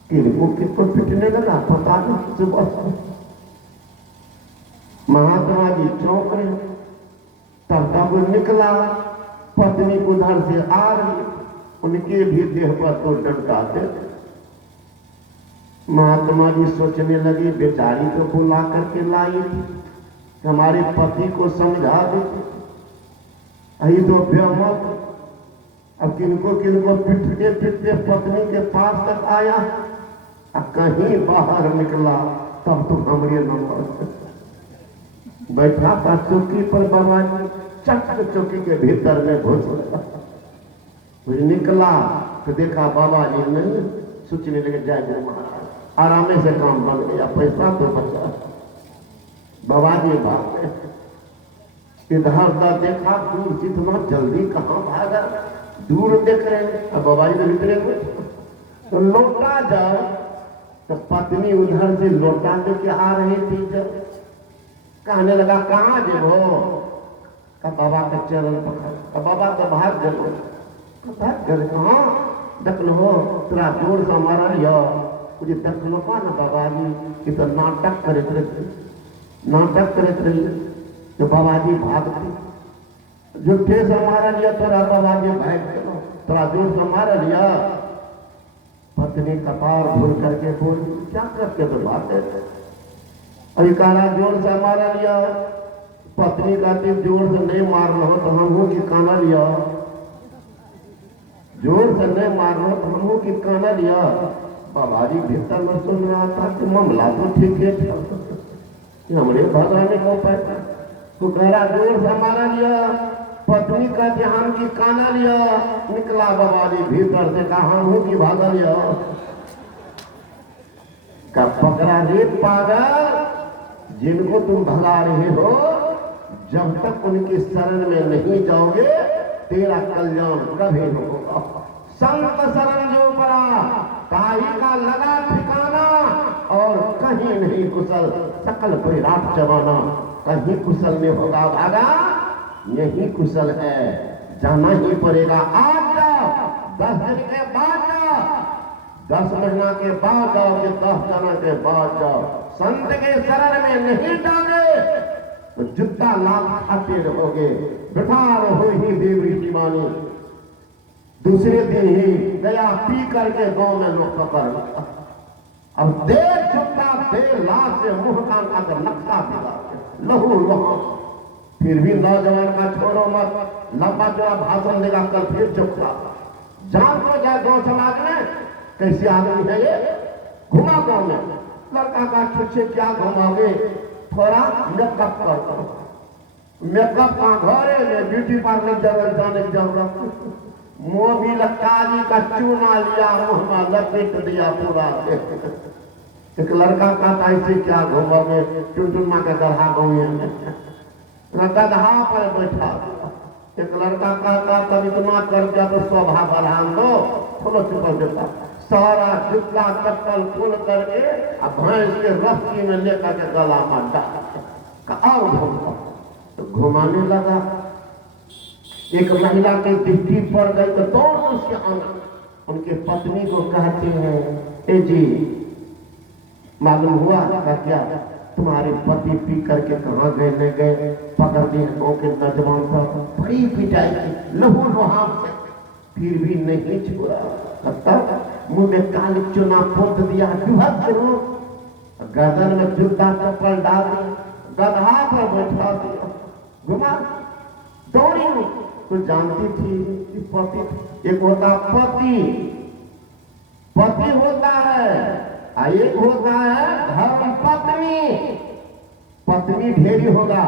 किसको पिटने लगा पता नहीं। सुबह महात्मा जी चौंक रहे, तब तक निकला, पत्नी उधर से आ रही, उनके भी देह पर तो डंडाते। महात्मा जी सोचने लगी, बेचारी को बुला करके लाई थी, हमारे पति को समझा देती, अही तो बेमत। अब किनको किनको पिटते पिटते पत्नी के पास तक आया, अब कहीं बाहर निकला, तब तो हमरे नंबर बैठा था चौकी पर। बाबा जी चक चौकी के भीतर में घुस गया। निकला तो देखा बाबा जी नहीं, सोचने लगे जय गुरु महाराज, आराम से काम बन गया, पैसा तो बचा। बाबा जी भाग गए, इधर उधर देखा, दूर से इतना जल्दी कहाँ भागा, दूर देख रहे हैं। अब बाबा जी निकले हुए तो लौटा जाओ, तो पत्नी उधर से लौटा लेके आ रही थी, जब कहने लगा कहाँ जेबो? का बाबा का चरण पकड़, का बाबा का भाग गए, भाग गए कहाँ? देख लो तोरा जोर से मारा लिया, मुझे देख लो पा ना बाबा जी कि तो नाटक करे रही। तो बाबा जी भागते, जो ठेस मारा लिया तोरा बाबा जी भाग चलो, तोरा जोर से मारा लिया। पत्नी कपार भूल करके बोल, क्या करते तो बात है? अरे काना जोर से मारा लिया। पत्नी कहती जोर से नहीं मार रहा हो तो हम हूं कि काना लिया, जोर से नहीं मार रहा हो तो हम हूं कि काना लिया। बाबा जी भीतर में सुन रहा था कि मामला तो ठीक है, हमारे भगवान को पैसा तो कह रहा जोर से मारा लिया। पत्नी का ध्यान की काना लिया, निकला बाबा जी भीतर से कहा हम हूं कि भागा लिया। का पकड़ा रे पागल, जिनको तुम भगा रहे हो, जब तक उनके शरण में नहीं जाओगे तेरा कल्याण कभी नहीं होगा। संत शरण जो पड़ा, काई का लगा ठिकाना, और कहीं नहीं कुशल, सकल परिराट चबाना। कहीं कुशल में होगा भागा, यही कुशल है, जाना ही पड़ेगा। आज जाओ, 10 दिन के बाद जाओ, 10 महीना के बाद जाओ, कि 10 जना के बाद जाओ। संत के शरण में नहीं जाओगे तो जुत्ता लाल खाते रहोगे। बिठा रहो ही देवरी की मानी, दूसरे दिन ही गया पी करके गांव में लोग पकड़ लिया। अब देर चुपता देर लाश से मुंह कान का कर नक्शा दिला लहू वहां। फिर भी नौजवान का छोड़ो मत, लंबा चौड़ा भाषण देगा, कल फिर चुपता। जान तो जाए गांव समाज में कैसे आदमी है ये। घुमा गांव में लड़का का छुच्छे क्या घुमाओगे, थोड़ा मेकअप कर, मेकअप का घरे में ब्यूटी पार्लर जगह जाने की जरूरत। मोबिल काली का चूना लिया, मुंह में लपेट दिया पूरा। एक लड़का का ऐसे क्या घूमोगे, चुनचुन्ना के गधा घूमे गधा पर बैठा। एक लड़का कहता तब इतना कर दिया तो शोभा बढ़ान दो, थोड़ा चुप देता। सारा जुत्ता चप्पल खोल करके अब भैंस के रस्सी में लेकर के गला में डाल तो घुमाने लगा। एक महिला की दृष्टि पड़ गई तो दौड़ उसके आंगन उनके पत्नी को कहते हैं, ए जी मालूम हुआ क्या तुम्हारे पति पी करके कहाँ गए न गए, पकड़ दिए गाँव के नौजवान पर, बड़ी पिटाई की, लहू लुहान से, फिर भी नहीं छोड़ा। मुंह में काली चुना पोत दिया, गर्दन में जूता चप्पल डाल दिया, गधा पर बैठा दिया, घुमा दौड़ी। तो जानती थी कि पति एक होता पति होता है, एक होता है धर्म पत्नी। पत्नी ढेरी होगा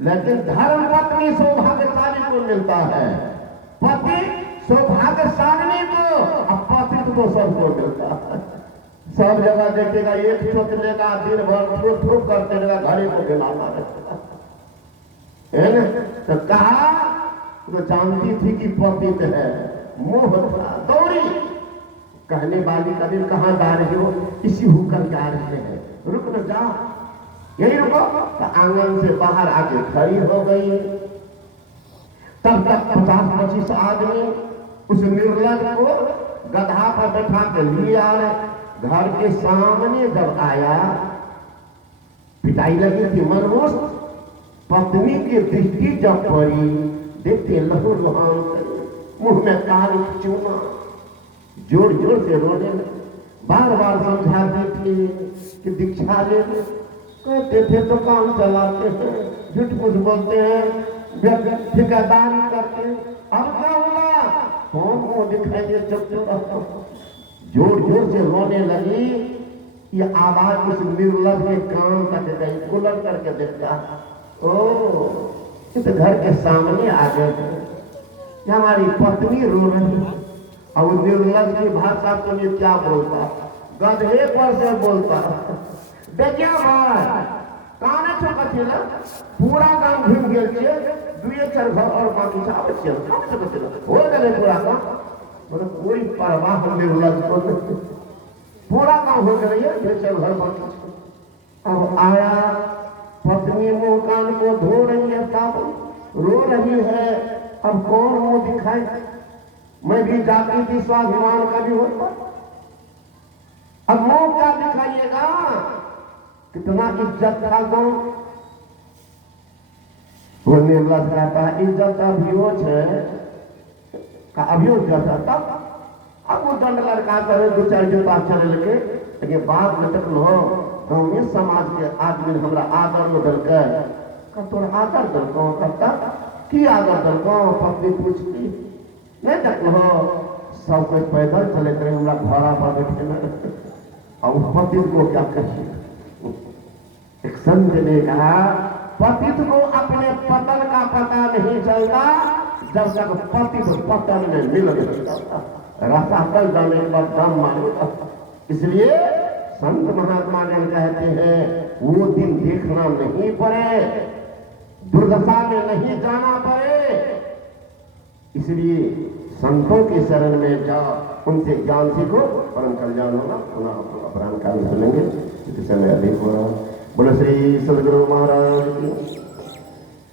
लेकिन धर्म पत्नी सौभाग्यशाली को मिलता है। पति सौभाग्यशाली को, अब पति को सबको मिलता है। सब जगह देखेगा एक ठोक लेगा, दिन भर ठोक करते रहेगा, घरे को गिलाता रहेगा, है ना। तो कहा तो जानती थी कि पतित है, मोह था, दौड़ी। कहने वाली का दिल कहाँ जा रही हो, इसी होकर जा रहे हैं, रुक न जा, यही रुको। तो आंगन से बाहर आके खड़ी हो गई। तब तक 50-25 आदमी उस निर्लज को गधा पर बैठा के लिए आ रहे। घर के सामने जब आया, पिटाई लगी थी मनमोस्त। पत्नी की दृष्टि जब पड़ी, देखते लहू लुहान, मुंह में काली चूना, जोर जोर से रोने लगे। बार बार समझाती थी कि दीक्षा ले, कहते थे दुकान चलाते हैं, झूठ मूठ बोलते हैं, ठेकेदारी करते हैं, अब क्या होगा, कौन को दिखाई चुप जोर जोर से रोने लगी। ये आवाज उस निर्लज के कान तक गई, उलट करके देखता, ओ इस घर के सामने आ गए थे, हमारी पत्नी रो रही। और निर्लज की भाषा तो ये क्या बोलता, गधे पर से बोलता, देखिए भाई काने छोटा थे ना, पूरा काम घूम गए थे, 2-4 घर और बाकी सब अच्छे काने छोटा थे हो गए पूरा काम, मतलब कोई परवाह निर्लज को पूरा काम हो गया, 2-4 घर बाकी। अब आया, पत्नी मुंह कान को धो रही है, साबुन रो रही है। अब कौन मुंह दिखाए, मैं भी जाती थी, स्वाभिमान का भी होता। अब मुंह क्या दिखाइएगा, कितना इज्जत था गाँव। वो निर्लज कहता है इज्जत अभियो का अभियो करता तब। अब वो दंड लड़का करे, 2-4 जूता चले लगे, लेकिन बात में तक हो गाँव में समाज के आदमी हमरा आदर में दलके, तोर आदर दलको, करता की आदर दलको, पत्नी पूछती नहीं तक हो, सब कोई पैदल चले करे, हमरा घोड़ा पर बैठे ना। और पति को क्या कहिए, एक संत ने कहा पतित को अपने पतन का पता नहीं चलता जब तक पतित पतन में मिल नहीं जाता, रसातल जाने के बाद दम मारेगा। इसलिए संत महात्मा जन कहते हैं वो दिन देखना नहीं पड़े, दुर्दशा में नहीं जाना पड़े। इसलिए संतों की शरण में जाओ, उनसे ज्ञान सीखो, परम कल्याण होगा। पुनः अपराध काल सुनेंगे, समय अधिक हो रहा। बोलो श्री सदगुरु महाराज की।